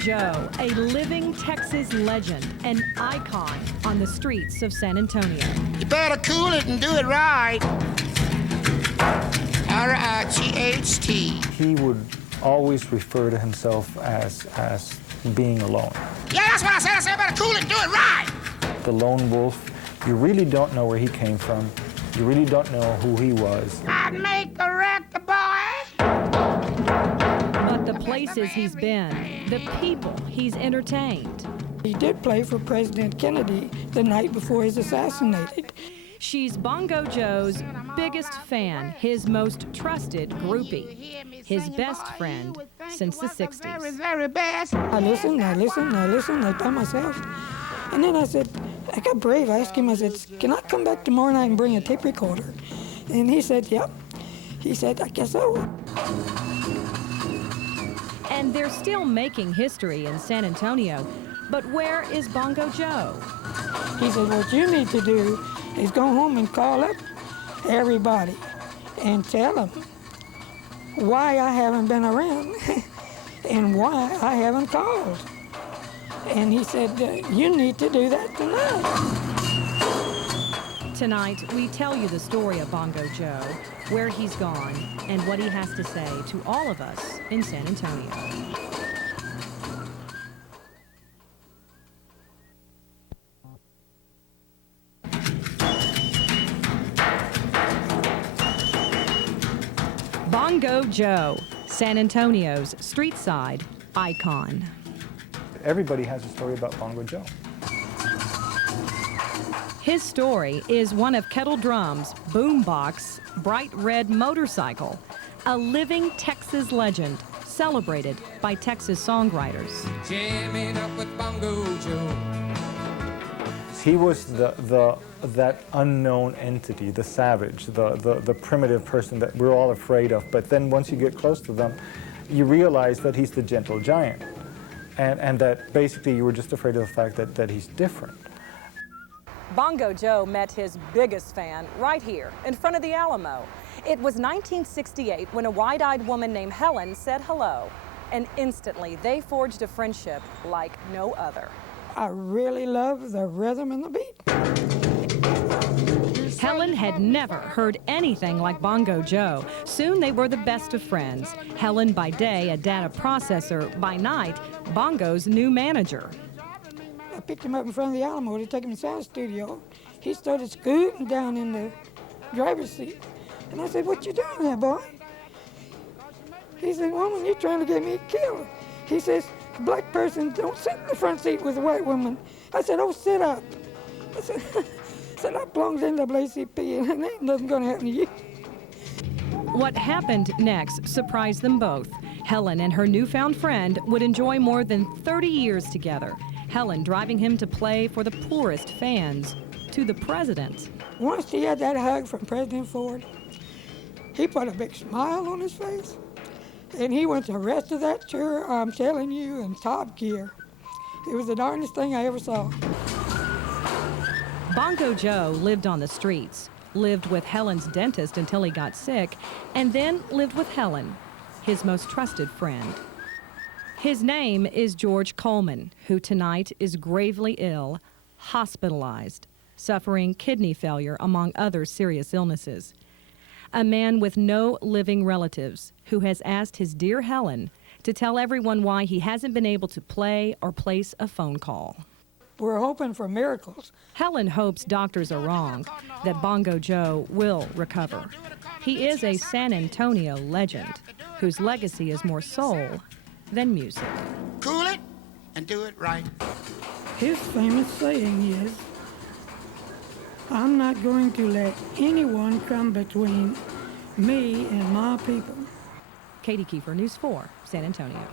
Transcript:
Joe, a living Texas legend, an icon on the streets of San Antonio. You better cool it and do it right. R-I-G-H-T. He would always refer to himself as being alone. Yeah, that's what I said. I said, better cool it and do it right. The lone wolf. You really don't know where he came from. You really don't know who he was. I'd make a record, boy. But the places he's been, the people he's entertained. He did play for President Kennedy the night before he's assassinated. She's Bongo Joe's biggest fan, his most trusted groupie, his best friend since the 60s. Very, very best. I listened like by myself. And then I said, I got brave. I asked him, I said, can I come back tomorrow night and bring a tape recorder? And he said, yep. He said, I guess so. And they're still making history in San Antonio. But where is Bongo Joe? He said, what you need to do is go home and call up everybody and tell them why I haven't been around and why I haven't called. And he said, you need to do that tonight. Tonight, we tell you the story of Bongo Joe, where he's gone, and what he has to say to all of us in San Antonio. Bongo Joe, San Antonio's street side icon. Everybody has a story about Bongo Joe. His story is one of kettle drums, boombox, bright red motorcycle, a living Texas legend celebrated by Texas songwriters. Jamming up with Bongo Joe. He was that unknown entity, the savage, the primitive person that we're all afraid of. But then once you get close to them, you realize that he's the gentle giant. And that basically you were just afraid of the fact that he's different. Bongo Joe met his biggest fan right here in front of the Alamo. It was 1968 when a wide-eyed woman named Helen said hello, and instantly they forged a friendship like no other. I really love the rhythm and the beat. Helen had never heard anything like Bongo Joe. Soon they were the best of friends. Helen by day, a data processor, by night, Bongo's new manager. I picked him up in front of the Alamo to take him to the sound studio. He started scooting down in the driver's seat. And I said, what you doing there, boy? He said, woman, you're trying to get me killed. He says, a black person don't sit in the front seat with a white woman. I said, oh, sit up. I said, I belong to NAACP and ain't nothing gonna happen to you. What happened next surprised them both. Helen and her newfound friend would enjoy more than 30 years together. Helen driving him to play for the poorest fans, to the president. Once he had that hug from President Ford, he put a big smile on his face. And he went the rest of that tour, I'm telling you, in top gear. It was the darndest thing I ever saw. Bongo Joe lived on the streets, lived with Helen's dentist until he got sick, and then lived with Helen, his most trusted friend. His name is George Coleman, who tonight is gravely ill, hospitalized, suffering kidney failure among other serious illnesses. A man with no living relatives who has asked his dear Helen to tell everyone why he hasn't been able to play or place a phone call. We're hoping for miracles. Helen hopes doctors are wrong, that Bongo Joe will recover. He is a San Antonio legend whose legacy is more soul than music. Cool it and do it right. His famous saying is, I'm not going to let anyone come between me and my people. Katie Kiefer, News 4, San Antonio.